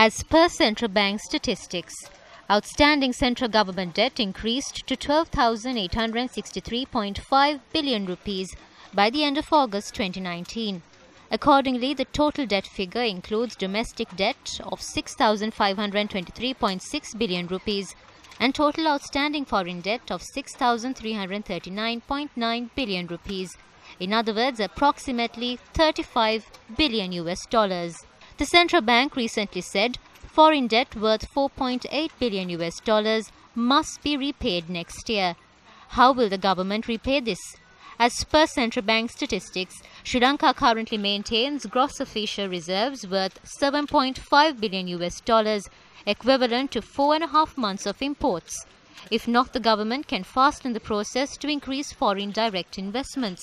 As per central bank statistics, outstanding central government debt increased to 12,863.5 billion rupees by the end of August 2019. Accordingly, the total debt figure includes domestic debt of 6,523.6 billion rupees and total outstanding foreign debt of 6,339.9 billion rupees. In other words, approximately $35 billion. The central bank recently said foreign debt worth $4.8 billion must be repaid next year. How will the government repay this? As per central bank statistics, Sri Lanka currently maintains gross official reserves worth $7.5 billion, equivalent to 4.5 months of imports. If not, the government can fasten the process to increase foreign direct investments.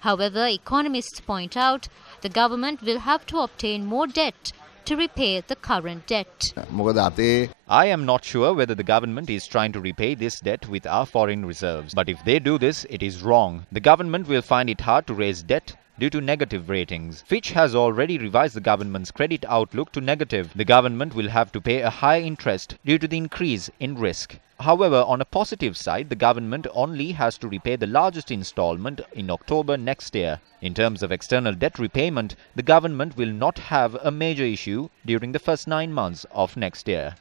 However, economists point out the government will have to obtain more debt to repay the current debt. I am not sure whether the government is trying to repay this debt with our foreign reserves. But if they do this, it is wrong. The government will find it hard to raise debt due to negative ratings. Fitch has already revised the government's credit outlook to negative. The government will have to pay a higher interest due to the increase in risk. However, on a positive side, the government only has to repay the largest installment in October next year. In terms of external debt repayment, the government will not have a major issue during the first 9 months of next year.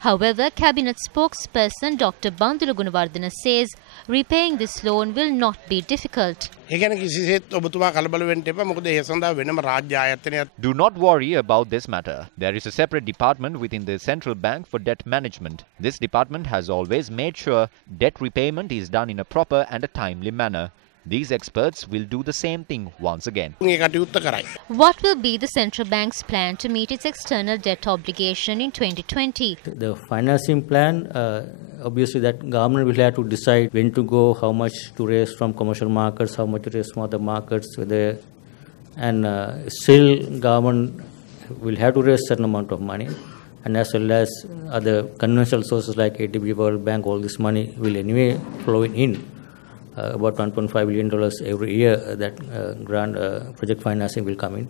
However, Cabinet spokesperson Dr. Bandula Gunawardena says repaying this loan will not be difficult. Do not worry about this matter. There is a separate department within the central bank for debt management. This department has always made sure debt repayment is done in a proper and a timely manner. These experts will do the same thing once again. What will be the central bank's plan to meet its external debt obligation in 2020? The financing plan, obviously that government will have to decide when to go, how much to raise from commercial markets, how much to raise from other markets. And still government will have to raise a certain amount of money. And as well as other conventional sources like ADB, World Bank, all this money will anyway flow in. About $1.5 billion every year that grant project financing will come in.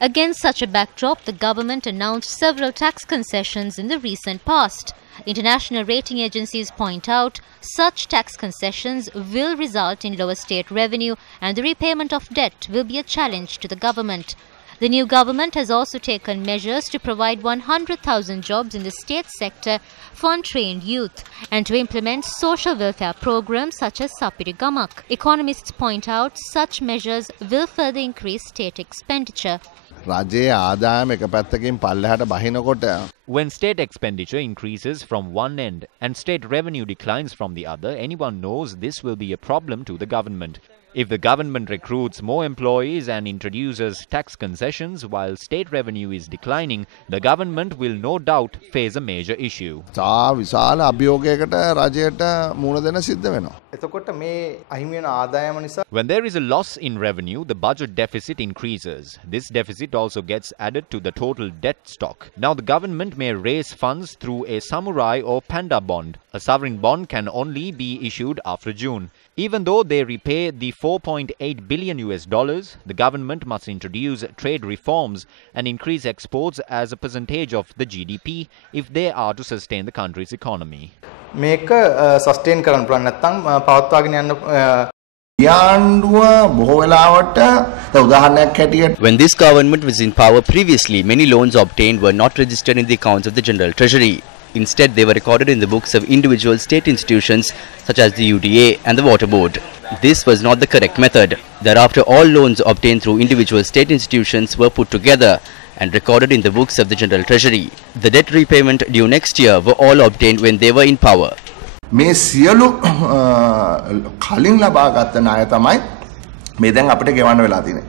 Against such a backdrop, the government announced several tax concessions in the recent past. International rating agencies point out such tax concessions will result in lower state revenue and the repayment of debt will be a challenge to the government. The new government has also taken measures to provide 100,000 jobs in the state sector for untrained youth and to implement social welfare programs such as Sapiri Gamak. Economists point out such measures will further increase state expenditure. When state expenditure increases from one end and state revenue declines from the other, anyone knows this will be a problem to the government. If the government recruits more employees and introduces tax concessions while state revenue is declining, the government will no doubt face a major issue. When there is a loss in revenue, the budget deficit increases. This deficit also gets added to the total debt stock. Now the government may raise funds through a samurai or panda bond. A sovereign bond can only be issued after June. Even though they repay the $4.8 billion, the government must introduce trade reforms and increase exports as a percentage of the GDP if they are to sustain the country's economy. Make sustain current plan When this government was in power previously, many loans obtained were not registered in the accounts of the General Treasury. Instead, they were recorded in the books of individual state institutions such as the UDA and the Water Board. This was not the correct method. Thereafter, all loans obtained through individual state institutions were put together and recorded in the books of the General Treasury. The debt repayment due next year were all obtained when they were in power. මේ සියලු කලින් ලබාගත් ණය තමයි මේ දැන් අපිට ගෙවන්න වෙලා තියෙන්නේ.